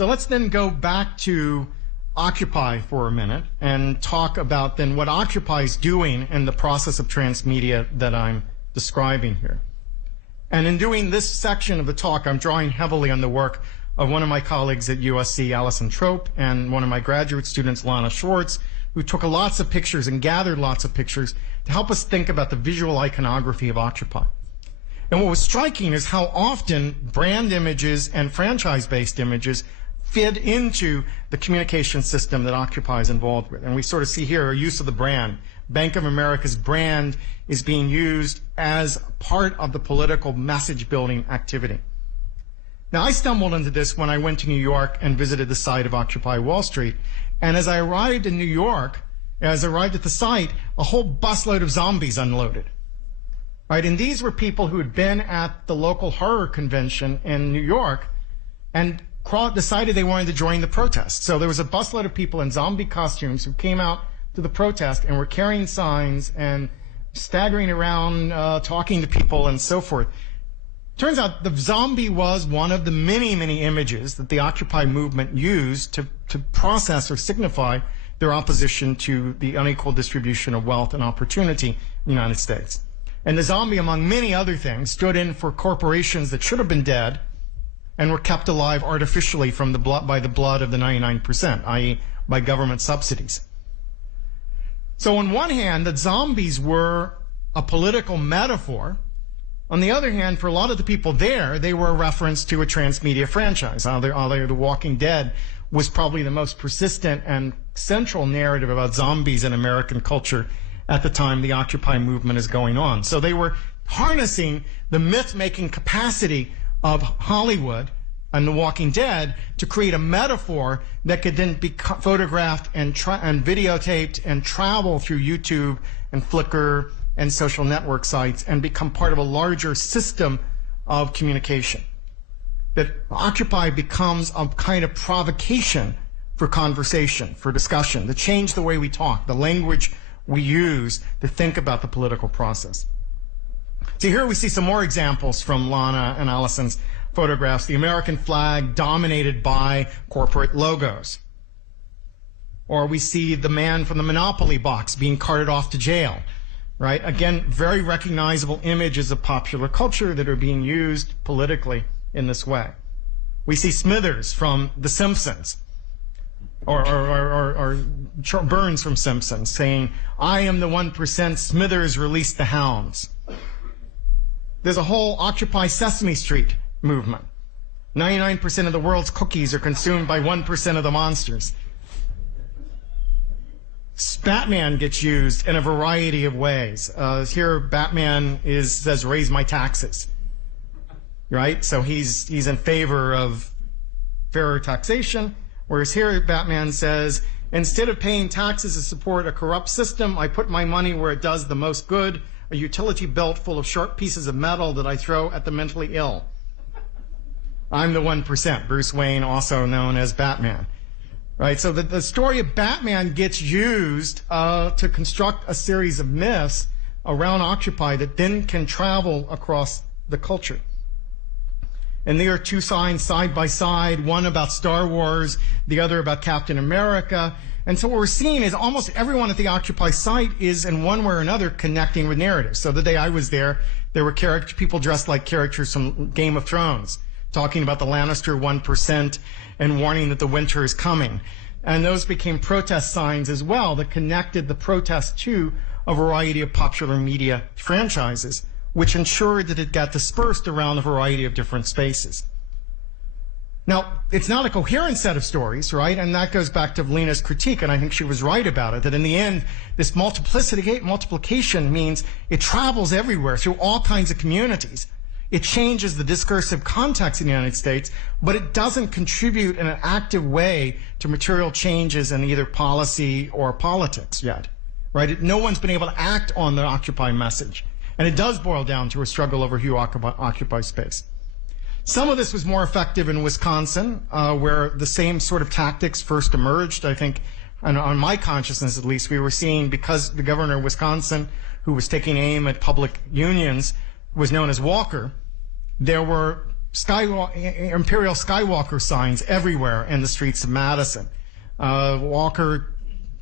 So let's then go back to Occupy for a minute and talk about then what Occupy is doing in the process of transmedia that I'm describing here. And in doing this section of the talk, I'm drawing heavily on the work of one of my colleagues at USC, Alison Trope, and one of my graduate students, Lana Schwartz, who took lots of pictures and gathered lots of pictures to help us think about the visual iconography of Occupy. And what was striking is how often brand images and franchise-based images fit into the communication system that Occupy is involved with. And we sort of see here a use of the brand. Bank of America's brand is being used as part of the political message-building activity. Now, I stumbled into this when I went to New York and visited the site of Occupy Wall Street. And as I arrived in New York, as I arrived at the site, a whole busload of zombies unloaded. Right? And these were people who had been at the local horror convention in New York and decided they wanted to join the protest. So there was a busload of people in zombie costumes who came out to the protest and were carrying signs and staggering around, talking to people and so forth. Turns out the zombie was one of the many, many images that the Occupy movement used to process or signify their opposition to the unequal distribution of wealth and opportunity in the United States. And the zombie, among many other things, stood in for corporations that should have been dead and were kept alive artificially from by the blood of the 99%, i.e. by government subsidies. So on one hand, the zombies were a political metaphor. On the other hand, for a lot of the people there, they were a reference to a transmedia franchise. Although The Walking Dead was probably the most persistent and central narrative about zombies in American culture at the time the Occupy movement is going on. So they were harnessing the myth-making capacity of Hollywood and The Walking Dead to create a metaphor that could then be photographed and videotaped and travel through YouTube and Flickr and social network sites and become part of a larger system of communication. That Occupy becomes a kind of provocation for conversation, for discussion, to change the way we talk, the language we use to think about the political process. So here we see some more examples from Lana and Alison's photographs. The American flag dominated by corporate logos. Or we see the man from the Monopoly box being carted off to jail. Right? Again, very recognizable images of popular culture that are being used politically in this way. We see Smithers from The Simpsons, or Burns from Simpsons saying, "I am the 1%, Smithers released the hounds." There's a whole Occupy Sesame Street movement. 99% of the world's cookies are consumed by 1% of the monsters. Batman gets used in a variety of ways. Here, Batman says, "Raise my taxes." Right? So he's in favor of fairer taxation, whereas here Batman says, "Instead of paying taxes to support a corrupt system, I put my money where it does the most good, a utility belt full of sharp pieces of metal that I throw at the mentally ill." I'm the 1%, Bruce Wayne, also known as Batman. Right, so the story of Batman gets used to construct a series of myths around Occupy that then can travel across the culture. And there are two signs side by side, one about Star Wars, the other about Captain America. And so what we're seeing is almost everyone at the Occupy site is in one way or another connecting with narratives. So the day I was there were people dressed like characters from Game of Thrones, talking about the Lannister 1% and warning that the winter is coming. And those became protest signs as well that connected the protest to a variety of popular media franchises, which ensured that it got dispersed around a variety of different spaces. Now, it's not a coherent set of stories, right? And that goes back to Lena's critique, and I think she was right about it, that in the end, this multiplication means it travels everywhere through all kinds of communities. It changes the discursive context in the United States, but it doesn't contribute in an active way to material changes in either policy or politics yet, right? No one's been able to act on the Occupy message. And it does boil down to a struggle over who occupies space. Some of this was more effective in Wisconsin, where the same sort of tactics first emerged. I think, on my consciousness at least, we were seeing, because the governor of Wisconsin, who was taking aim at public unions, was known as Walker, there were Imperial Skywalker signs everywhere in the streets of Madison. Walker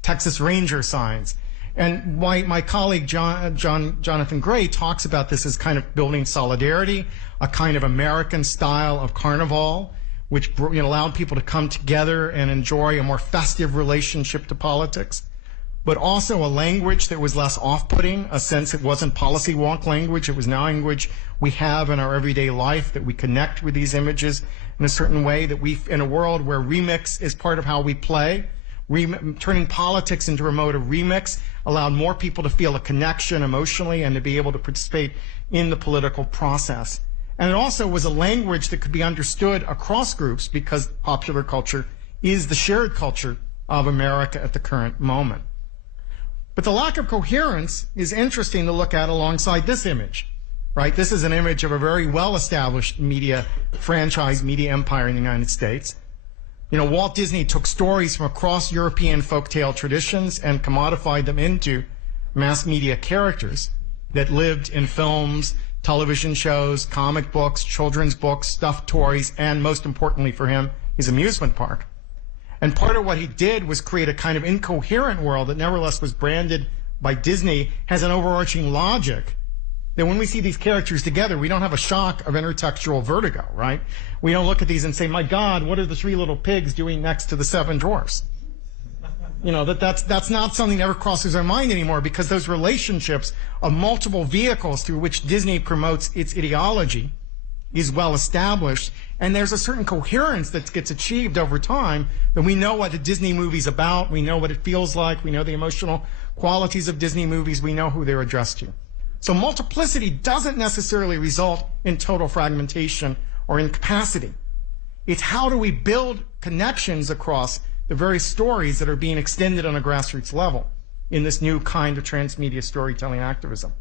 Texas Ranger signs. And my colleague Jonathan Gray talks about this as kind of building solidarity, a kind of American style of carnival, which allowed people to come together and enjoy a more festive relationship to politics, but also a language that was less off-putting, a sense it wasn't policy wonk language, it was now language we have in our everyday life, that we connect with these images in a certain way, that we, in a world where remix is part of how we play, turning politics into a mode of remix allowed more people to feel a connection emotionally and to be able to participate in the political process. And it also was a language that could be understood across groups because popular culture is the shared culture of America at the current moment. But the lack of coherence is interesting to look at alongside this image, right? This is an image of a very well-established media franchise, media empire in the United States. Walt Disney took stories from across European folktale traditions and commodified them into mass media characters that lived in films, television shows, comic books, children's books, stuffed toys, and most importantly for him, his amusement park. And part of what he did was create a kind of incoherent world that nevertheless was branded by Disney, has an overarching logic that when we see these characters together, we don't have a shock of intertextual vertigo, right? We don't look at these and say, my God, what are the three little pigs doing next to the seven dwarfs? That's not something that ever crosses our mind anymore, because those relationships of multiple vehicles through which Disney promotes its ideology is well established, and there's a certain coherence that gets achieved over time, that we know what a Disney movie's about, we know what it feels like, we know the emotional qualities of Disney movies, we know who they're addressed to. So multiplicity doesn't necessarily result in total fragmentation or incapacity. It's how do we build connections across the various stories that are being extended on a grassroots level in this new kind of transmedia storytelling activism.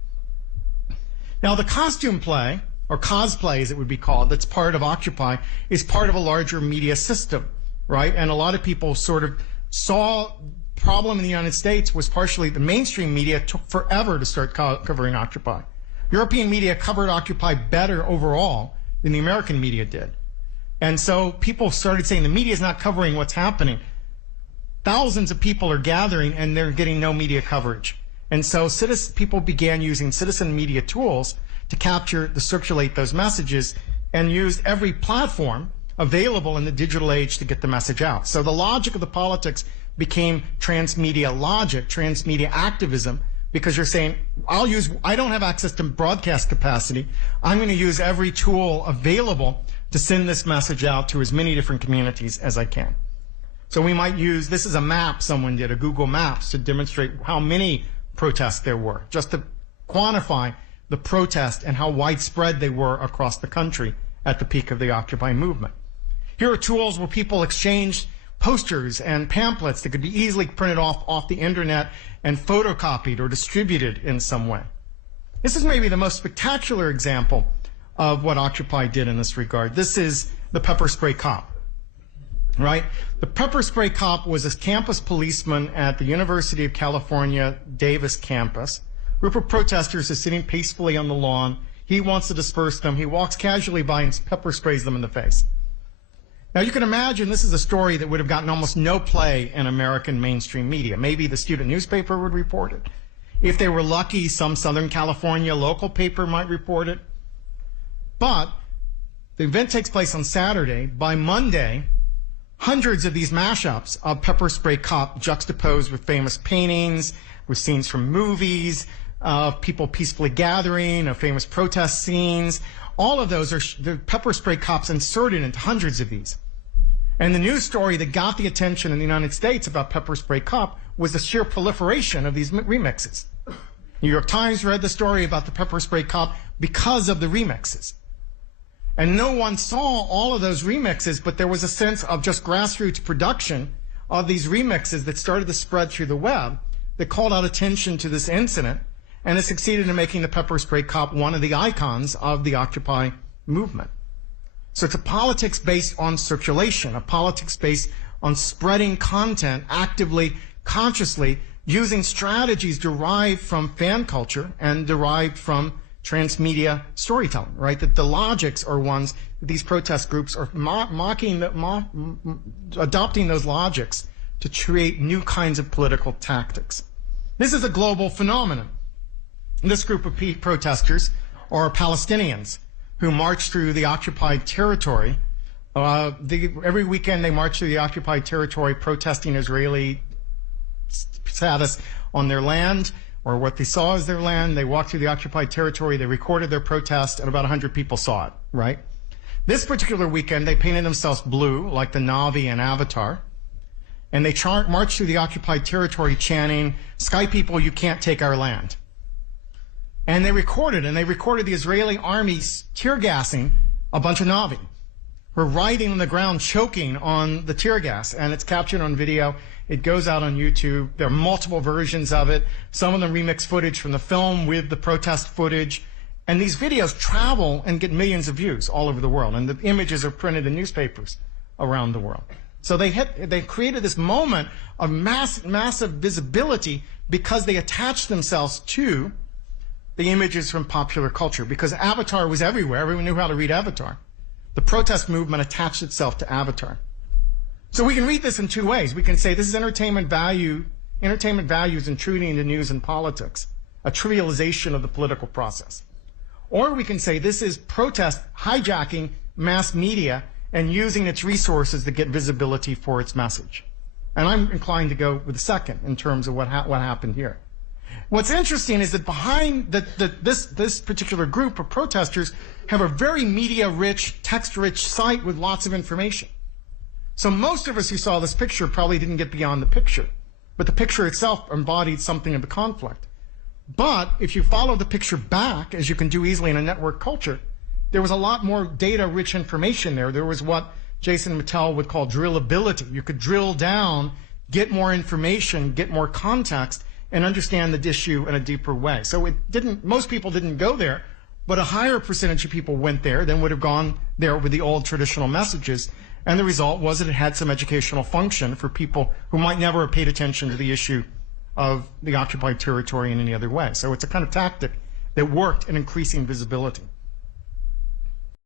Now, the costume play, or cosplay as it would be called, that's part of Occupy, is part of a larger media system, right? And a lot of people sort of saw problem in the United States was partially the mainstream media took forever to start covering Occupy. European media covered Occupy better overall than the American media did. And so people started saying the media is not covering what's happening. Thousands of people are gathering and they're getting no media coverage. And so people began using citizen media tools to circulate those messages, and used every platform available in the digital age to get the message out. So the logic of the politics became transmedia logic, transmedia activism, because you're saying, I don't have access to broadcast capacity. I'm going to use every tool available to send this message out to as many different communities as I can. So we might use, this is a map someone did, a Google Maps, to demonstrate how many protests there were, just to quantify the protest and how widespread they were across the country at the peak of the Occupy movement. Here are tools where people exchanged posters and pamphlets that could be easily printed off the internet and photocopied or distributed in some way. This is maybe the most spectacular example of what Occupy did in this regard. This is the pepper spray cop, right? The pepper spray cop was a campus policeman at the University of California, Davis campus. A group of protesters is sitting peacefully on the lawn. He wants to disperse them. He walks casually by and pepper sprays them in the face. Now, you can imagine this is a story that would have gotten almost no play in American mainstream media. Maybe the student newspaper would report it. If they were lucky, some Southern California local paper might report it. But the event takes place on Saturday. By Monday, hundreds of these mashups of pepper spray cop juxtaposed with famous paintings, with scenes from movies, people peacefully gathering, famous protest scenes. All of those are the pepper spray cops inserted into hundreds of these. And the news story that got the attention in the United States about pepper spray cop was the sheer proliferation of these remixes. New York Times read the story about the pepper spray cop because of the remixes. And no one saw all of those remixes, but there was a sense of just grassroots production of these remixes that started to spread through the web that called out attention to this incident, and it succeeded in making the pepper spray cop one of the icons of the Occupy movement. So it's a politics based on circulation, a politics based on spreading content actively, consciously, using strategies derived from fan culture and derived from transmedia storytelling, right? That the logics are ones, these protest groups are adopting those logics to create new kinds of political tactics. This is a global phenomenon. This group of protesters are Palestinians who march through the occupied territory. Every weekend they march through the occupied territory protesting Israeli status on their land, or what they saw as their land. They walked through the occupied territory, they recorded their protest, and about 100 people saw it, right? This particular weekend, they painted themselves blue, like the Na'vi in Avatar, and they marched through the occupied territory chanting, "Sky people, you can't take our land." And they recorded the Israeli army tear gassing a bunch of Na'vi who are riding on the ground, choking on the tear gas, and it's captured on video. It goes out on YouTube. There are multiple versions of it. Some of them remix footage from the film with the protest footage. And these videos travel and get millions of views all over the world. And the images are printed in newspapers around the world. So they created this moment of massive visibility because they attached themselves to the images from popular culture. Because Avatar was everywhere. Everyone knew how to read Avatar. The protest movement attached itself to Avatar. So we can read this in two ways. We can say this is entertainment values intruding into news and politics, a trivialization of the political process. Or we can say this is protest hijacking mass media and using its resources to get visibility for its message. And I'm inclined to go with the second in terms of what happened here. What's interesting is that behind this particular group of protesters have a very media-rich, text-rich site with lots of information. So most of us who saw this picture probably didn't get beyond the picture, but the picture itself embodied something of the conflict. But if you follow the picture back, as you can do easily in a network culture, there was a lot more data-rich information there. There was what Jason Mattel would call drillability. You could drill down, get more information, get more context, and understand the issue in a deeper way. So most people didn't go there, but a higher percentage of people went there than would have gone there with the old traditional messages. And the result was that it had some educational function for people who might never have paid attention to the issue of the occupied territory in any other way. So it's a kind of tactic that worked in increasing visibility.